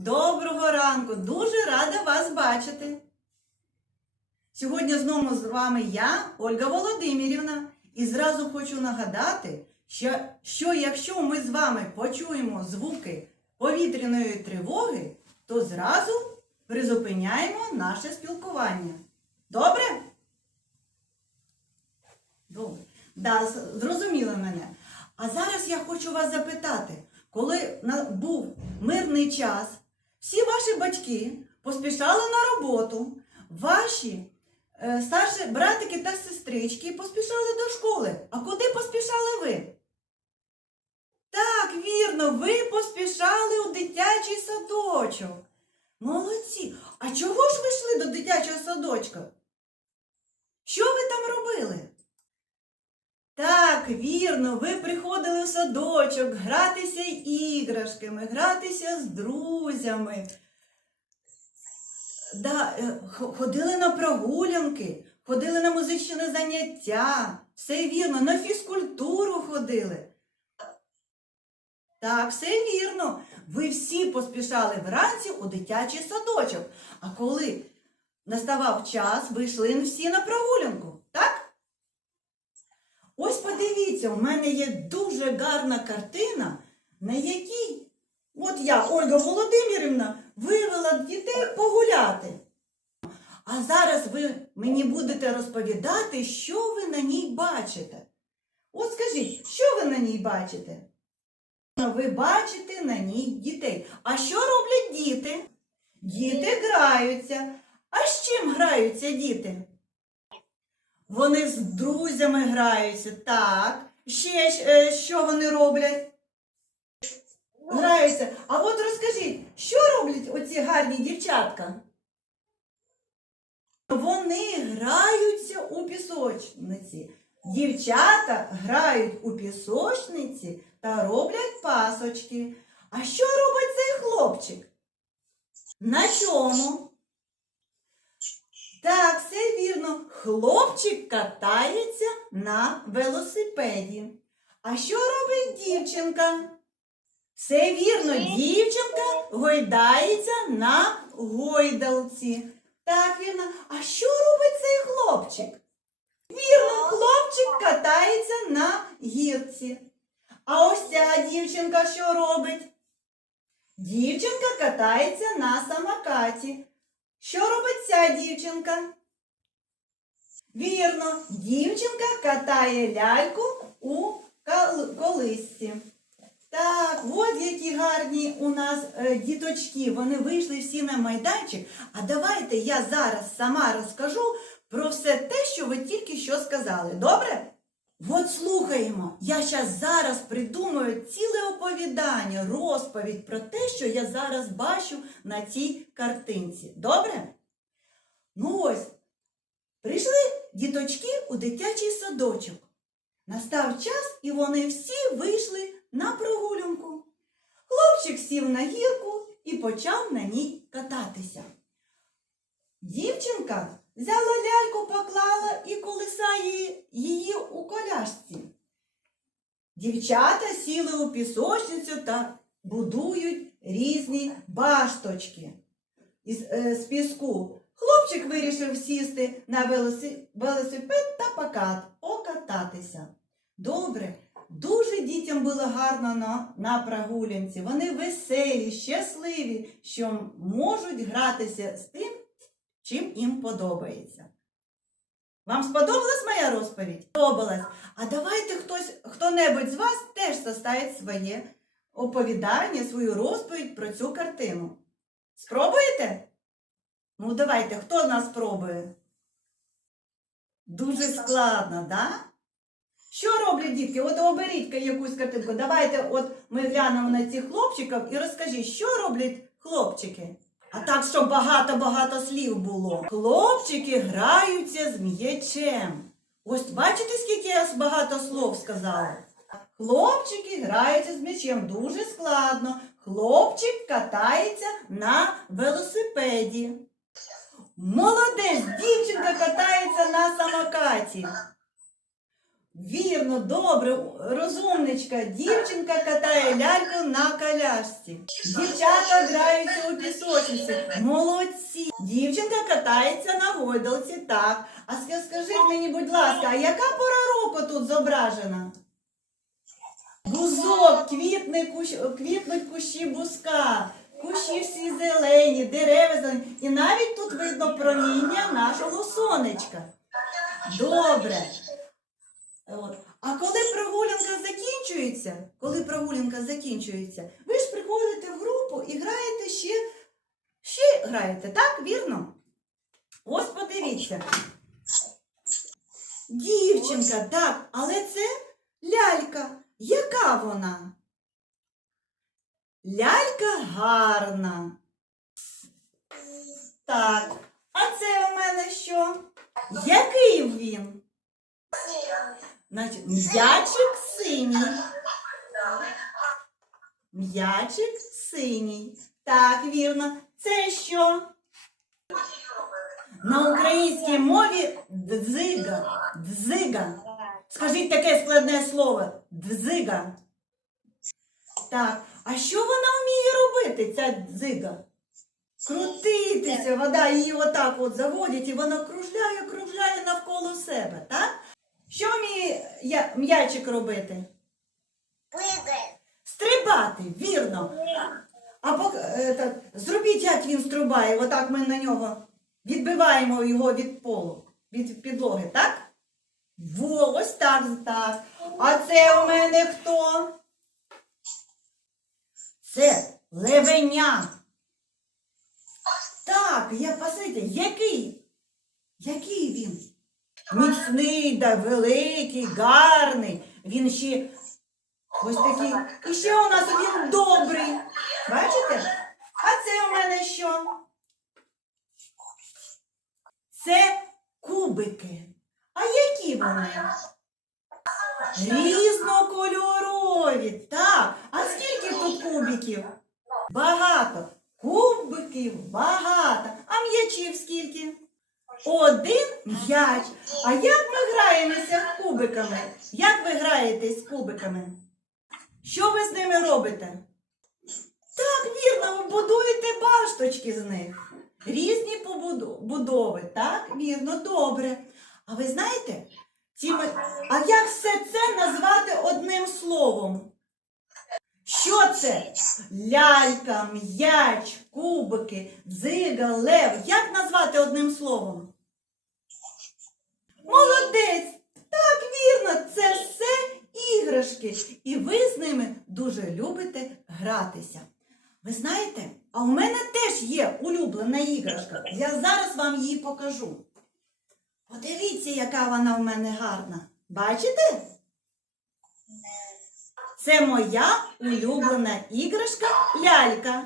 Доброго ранку! Дуже рада вас бачити. Сьогодні знову з вами я, Ольга Володимирівна, і зразу хочу нагадати, що, що якщо ми з вами почуємо звуки повітряної тривоги, то зразу призупиняємо наше спілкування. Добре? Добре. Да, зрозуміли мене. А зараз я хочу вас запитати, коли був мирний час, всі ваші батьки поспішали на роботу, ваші е, старші братики та сестрички поспішали до школи. А куди поспішали ви? Так, вірно, ви поспішали у дитячий садочок. Молодці. А чого ж ви йшли до дитячого садочка? Що ви там робили? Так, вірно, ви приходили в садочок гратися іграшками, гратися з друзями. Да, е, ходили на прогулянки, ходили на музичне заняття. Все вірно, на фізкультуру ходили. Так, все вірно. Ви всі поспішали вранці у дитячий садочок. А коли наставав час, ви йшли всі на прогулянку, так? Ось подивіться, у мене є дуже гарна картина, на якій от я, Ольга Володимирівна, вивела дітей погуляти. А зараз ви мені будете розповідати, що ви на ній бачите. От скажіть, що ви на ній бачите? Ви бачите на ній дітей. А що роблять діти? Діти граються. А з чим граються діти? Вони з друзями граються, так. Ще е, що вони роблять? Граються. А от розкажіть, що роблять оці гарні дівчатка? Вони граються у пісочниці. Дівчата грають у пісочниці та роблять пасочки. А що робить цей хлопчик? На чому? Так, все вірно. Хлопчик катається на велосипеді. А що робить дівчинка? Все вірно, дівчинка гойдається на гойдалці. Так, вірно. А що робить цей хлопчик? Вірно, хлопчик катається на гірці. А ось ця дівчинка що робить? Дівчинка катається на самокаті. Що робить ця дівчинка? Вірно, дівчинка катає ляльку у колисці. Так, от які гарні у нас е, діточки. Вони вийшли всі на майданчик. А давайте я зараз сама розкажу про все те, що ви тільки що сказали. Добре? От слухаємо. Я щас зараз придумаю ціле оповідання, розповідь про те, що я зараз бачу на цій картинці. Добре? Ну ось, прийшли діточки у дитячий садочок. Настав час, і вони всі вийшли на прогулянку. Хлопчик сів на гірку і почав на ній кататися. Дівчинка взяла ляльку, поклала і колисає її у колясці. Дівчата сіли у пісочницю та будують різні башточки із, е, з піску. Хлопчик вирішив сісти на велосипед та покат, покататися. Добре, дуже дітям було гарно на, на прогулянці. Вони веселі, щасливі, що можуть гратися з тим, чим їм подобається. Вам сподобалась моя розповідь? Сподобалась. А давайте хтось, хто-небудь з вас теж составить своє оповідання, свою розповідь про цю картину. Спробуєте? Ну, давайте, хто нас спробує? Дуже складно, так? Да? Що роблять дітки? От оберіть якусь картинку. Давайте от ми глянемо на цих хлопчиків і розкажіть, що роблять хлопчики? А так, щоб багато-багато слів було. Хлопчики граються з м'ячем. Ось бачите, скільки я багато слов сказала? Хлопчики граються з м'ячем. Дуже складно. Хлопчик катається на велосипеді. Молодець, дівчинка катається на самокаті. Вірно, добре, розумничка. Дівчинка катає ляльку на колясці. Дівчата граються у всі. Молодці. Дівчинка катається на гойдалці, так. А скажіть мені, будь ласка, а яка пора року тут зображена? Бузок, квітне квітнуть кущі бузка, кущі всі зелені, дерева зелені. І навіть тут видно проміння нашого сонечка. Добре. От. А коли прогулянка закінчується, коли прогулянка закінчується, ви ж приходите в групу і граєте ще, ще граєте, так? Вірно? Ось подивіться. Дівчинка, так, але це лялька. Яка вона? Лялька гарна. Так. А це у мене що? Який він? Значить, м'ячик синій. М'ячик синій. Так, вірно. Це що? На українській мові дзига. Дзига. Скажіть таке складне слово. Дзига. Так, а що вона вміє робити, ця дзига? Крутитися, вода її отак от заводять, і вона кружляє, кружляє навколо себе, так? Що вміє м'ячик робити? Стрибати, вірно. А пок... е, так, зробіть, як він стрибає, отак ми на нього відбиваємо його від полу, від підлоги, так? Во, ось так, так. А це у мене хто? Це левеня. Так, я пасите, який? Який він? Міцний, да, великий, гарний. Він ще ось такий. І ще у нас він добрий. Бачите? А це у мене що? Це кубики. А які вони? Різнокольорові. Так. А скільки тут кубиків? Багато. Кубиків багато. А м'ячів скільки? Один м'яч. А як ми граємося кубиками? Як ви граєтесь з кубиками? Що ви з ними робите? Так, вірно, ви будуєте башточки з них. Різні побудо- будови, так? Вірно, добре. А ви знаєте, ці а як все це назвати одним словом? Що це? Лялька, м'яч, кубики, дзига, лев. Як назвати одним словом? Молодець! Так, вірно, це все іграшки. І ви з ними дуже любите гратися. Ви знаєте, а у мене теж є улюблена іграшка. Я зараз вам її покажу. Подивіться, яка вона в мене гарна. Бачите? Це моя улюблена іграшка лялька.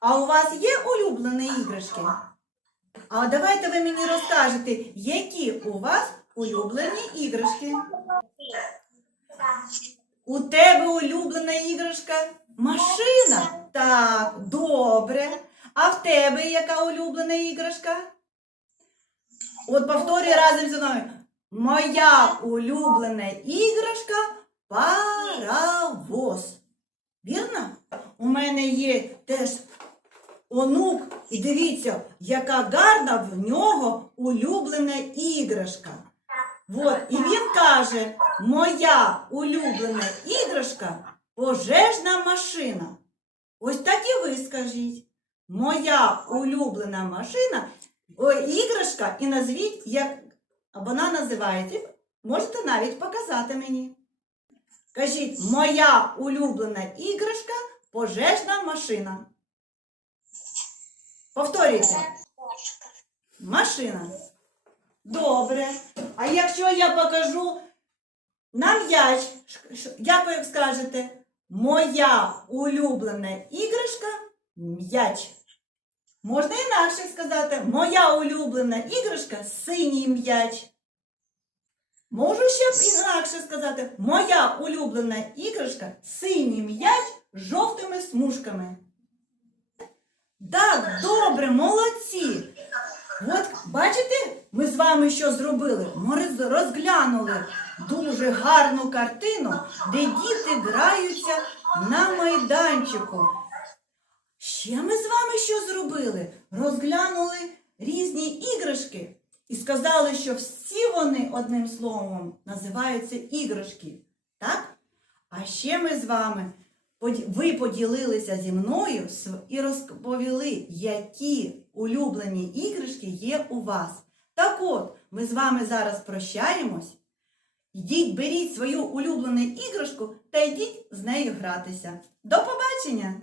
А у вас є улюблені іграшки? А давайте ви мені розкажете, які у вас улюблені іграшки. У тебе улюблена іграшка машина. Так, добре. А в тебе яка улюблена іграшка? От повторюй разом зі мною. Моя улюблена іграшка паровоз. Вірно? У мене є теж онук, і дивіться, яка гарна в нього улюблена іграшка. От, і він каже: моя улюблена іграшка пожежна машина. Ось так і ви скажіть. Моя улюблена машина, ой, іграшка, і назвіть, як вона називається. Можете навіть показати мені. Кажіть, моя улюблена іграшка пожежна машина. Повторюйте. Машина. Добре. А якщо я покажу на м'яч, як ви скажете? Моя улюблена іграшка м'яч. Можна інакше сказати, моя улюблена іграшка синій м'яч. Можу ще інакше сказати, моя улюблена іграшка синій м'яч з жовтими смужками. Так, добре, молодці. От бачите, ми з вами що зробили? Ми розглянули дуже гарну картину, де діти граються на майданчику. ще ми з вами що зробили? Розглянули різні іграшки і сказали, що всі вони одним словом називаються іграшки. Так? А ще ми з вами ви поділилися зі мною і розповіли, які улюблені іграшки є у вас. Так от, ми з вами зараз прощаємось. Йдіть, беріть свою улюблену іграшку та йдіть з нею гратися. До побачення!